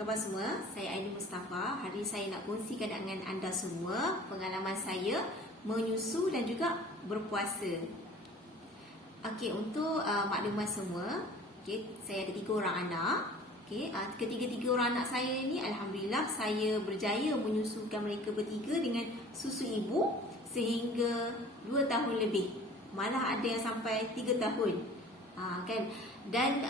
khabar semua? Saya Aini Mustafa. Hari ini saya nak kongsikan dengan anda semua pengalaman saya menyusu dan juga berpuasa. Okey, untuk maklumat semua, saya ada 3 orang anak. Ketiga-tiga orang anak saya ni alhamdulillah saya berjaya menyusukan mereka bertiga dengan susu ibu sehingga 2 tahun lebih. Malah ada yang sampai 3 tahun. Dan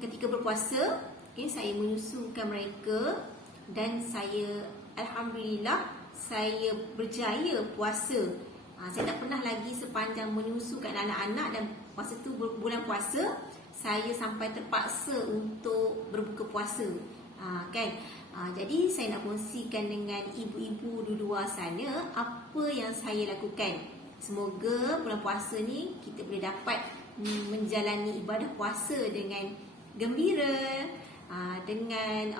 ketika berpuasa, saya menyusukan mereka dan saya alhamdulillah saya berjaya puasa. Saya tak pernah lagi sepanjang menyusukan anak-anak dan puasa tu bulan puasa saya sampai terpaksa untuk berbuka puasa. Jadi saya nak kongsikan dengan ibu-ibu di luar sana apa yang saya lakukan. Semoga bulan puasa ni kita boleh dapat menjalani ibadah puasa dengan gembira, dengan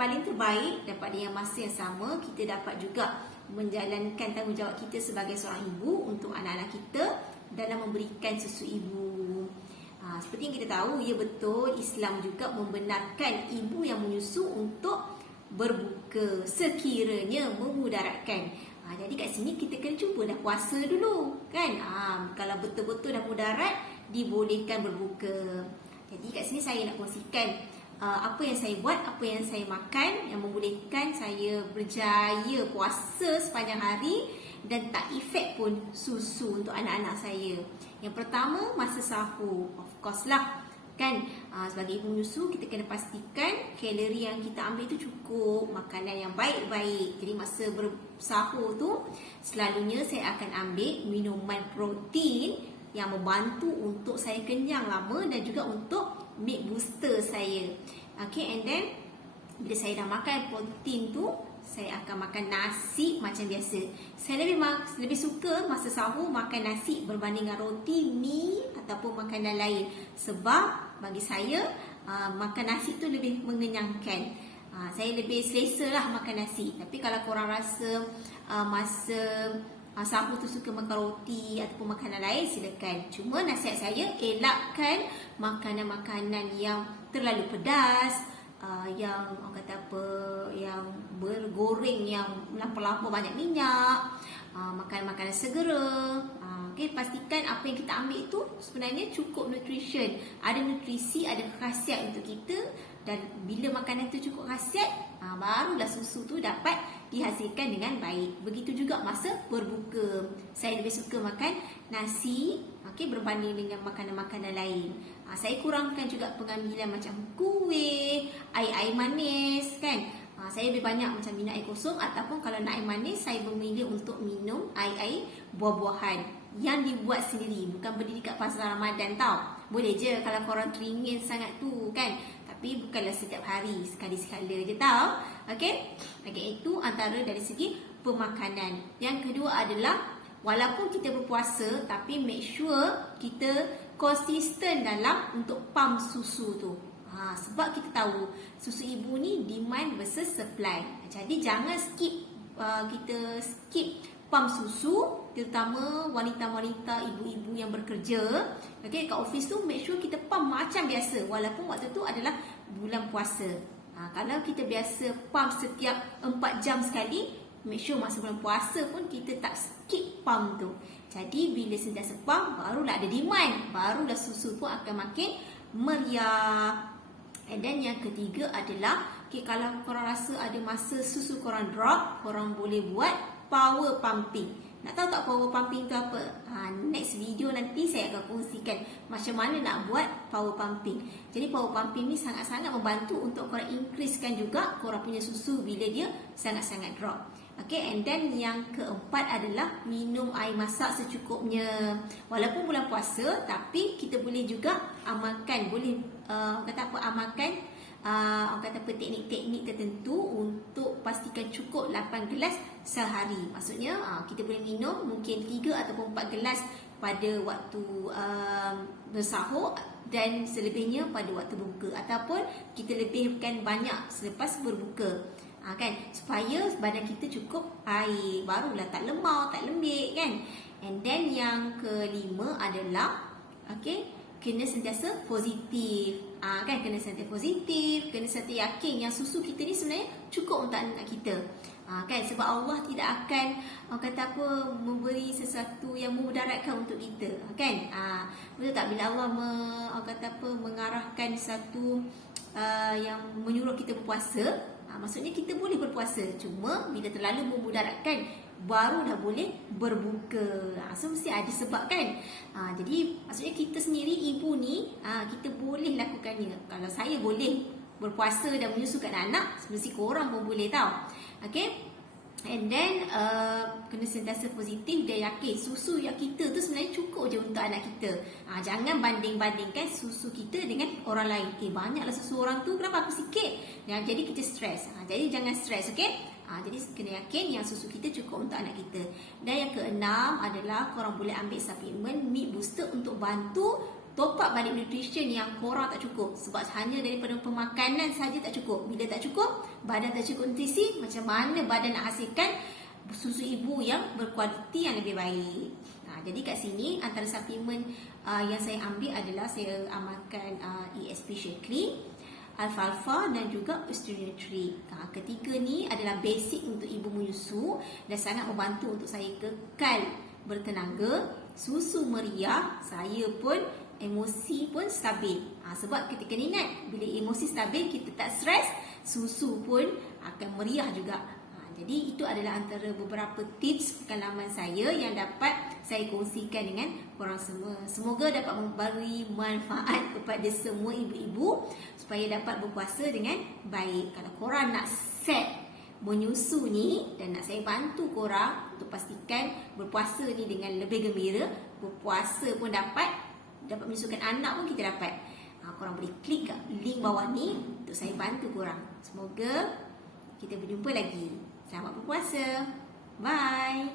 paling terbaik. Dapat dengan masa yang sama kita dapat juga menjalankan tanggungjawab kita sebagai seorang ibu untuk anak-anak kita dalam memberikan susu ibu. Seperti yang kita tahu, ya betul, Islam juga membenarkan ibu yang menyusu untuk berbuka sekiranya memudaratkan. Jadi kat sini kita kena cuba dah puasa dulu, kan? Kalau betul-betul dah mudarat, dibolehkan berbuka. Jadi kat sini saya nak kongsikan apa yang saya buat, apa yang saya makan yang membolehkan saya berjaya puasa sepanjang hari dan tak efek pun susu untuk anak-anak saya. Yang pertama, masa sahur. Of course lah, kan? Sebagai ibu menyusu, kita kena pastikan kalori yang kita ambil itu cukup, makanan yang baik-baik. Jadi masa bersahur tu selalunya saya akan ambil minuman protein yang membantu untuk saya kenyang lama dan juga untuk meat booster saya. And then bila saya dah makan protein tu, saya akan makan nasi macam biasa. Saya lebih suka masa sahur makan nasi berbanding dengan roti, mi ataupun makanan lain. Sebab bagi saya makan nasi tu lebih mengenyangkan. Saya lebih selesa lah makan nasi. Tapi kalau korang rasa masa sahur tu suka makan roti ataupun makanan lain, silakan. Cuma nasihat saya, elakkan makanan-makanan yang terlalu pedas, yang yang bergoreng, yang melampau-lampau banyak minyak, makanan-makanan segera. Pastikan apa yang kita ambil itu sebenarnya cukup nutrition, ada nutrisi, ada khasiat untuk kita. Dan bila makanan itu cukup khasiat, barulah susu tu dapat dihasilkan dengan baik. Begitu juga masa berbuka. Saya lebih suka makan nasi berbanding dengan makanan-makanan lain. Saya kurangkan juga pengambilan macam kuih, air manis, kan? Saya lebih banyak macam minum air kosong, ataupun kalau nak air manis, saya memilih untuk minum air buah-buahan yang dibuat sendiri, bukan beli dekat pasar Ramadan tau. Boleh je kalau korang teringin sangat tu, kan? Tapi bukanlah setiap hari, sekali-sekala je tau. Itu antara dari segi pemakanan. Yang kedua adalah, walaupun kita berpuasa, tapi make sure kita konsisten dalam untuk pump susu tu. Sebab kita tahu susu ibu ni demand versus supply. Jadi jangan kita skip pump susu, terutama wanita-wanita, ibu-ibu yang bekerja. Kat office tu make sure kita pump macam biasa, walaupun waktu tu adalah bulan puasa. Kalau kita biasa pump setiap 4 jam sekali, make sure masa bulan puasa pun kita tak skip pump tu. Jadi bila sentiasa pump, barulah ada demand, barulah susu pun akan makin meriah. Dan yang ketiga adalah, kalau korang rasa ada masa susu korang drop, korang boleh buat power pumping. Nak tahu tak power pumping tu apa? Next video nanti saya akan kongsikan macam mana nak buat power pumping. Jadi power pumping ni sangat-sangat membantu untuk korang increasekan juga korang punya susu bila dia sangat-sangat drop. And then yang keempat adalah minum air masak secukupnya. Walaupun bulan puasa, tapi kita boleh juga amalkan, amalkan teknik-teknik tertentu untuk pastikan cukup 8 gelas sehari. Maksudnya kita boleh minum mungkin 3 ataupun 4 gelas pada waktu bersahur dan selebihnya pada waktu berbuka, ataupun kita lebihkan banyak selepas berbuka. Supaya badan kita cukup air, barulah tak lemau, tak lembik, kan? And then yang kelima adalah kena sentiasa positif. Kan kena sentiasa positif, kena sentiasa yakin yang susu kita ni sebenarnya cukup untuk anak kita. Kan sebab Allah tidak akan kata apa memberi sesuatu yang memudaratkan untuk kita, kan? Betul tak, bila Allah kata apa mengarahkan satu yang menyuruh kita berpuasa, maksudnya kita boleh berpuasa, cuma bila terlalu memudaratkan baru dah boleh berbuka. So mesti ada sebab, kan? Jadi maksudnya kita sendiri, ibu ni, kita boleh lakukannya. Kalau saya boleh berpuasa dan menyusukan anak, mesti korang pun boleh tau. Okay. And then kena sentiasa positif dan yakin susu yang kita tu sebenarnya cukup je untuk anak kita. Jangan banding-bandingkan susu kita dengan orang lain. Banyaklah susu orang tu, kenapa aku sikit? Jadi kita stres. Jadi jangan stres, okay? Jadi kena yakin yang susu kita cukup untuk anak kita. Dan yang keenam adalah korang boleh ambil suplemen meat booster untuk bantu top up balik nutrition yang korang tak cukup. Sebab hanya daripada pemakanan saja tak cukup. Bila tak cukup, badan tak cukup nutrisi, macam mana badan nak hasilkan susu ibu yang berkualiti yang lebih baik. Jadi kat sini antara suplemen yang saya ambil adalah saya amalkan ESP Shea Cream, alfalfa dan juga osteonutri. Ketiga ni adalah basic untuk ibu menyusu dan sangat membantu untuk saya kekal bertenaga, susu meriah, saya pun emosi pun stabil. Sebab kita kena ingat, bila emosi stabil, kita tak stres, susu pun akan meriah juga. Jadi itu adalah antara beberapa tips pengalaman saya yang dapat saya kongsikan dengan korang semua. Semoga dapat memberi manfaat kepada semua ibu-ibu supaya dapat berpuasa dengan baik. Kalau korang nak set menyusu ni dan nak saya bantu korang untuk pastikan berpuasa ni dengan lebih gembira, berpuasa pun dapat menyusukan anak pun kita dapat. Korang boleh klik kat link bawah ni untuk saya bantu korang. Semoga kita berjumpa lagi. Selamat berpuasa. Bye.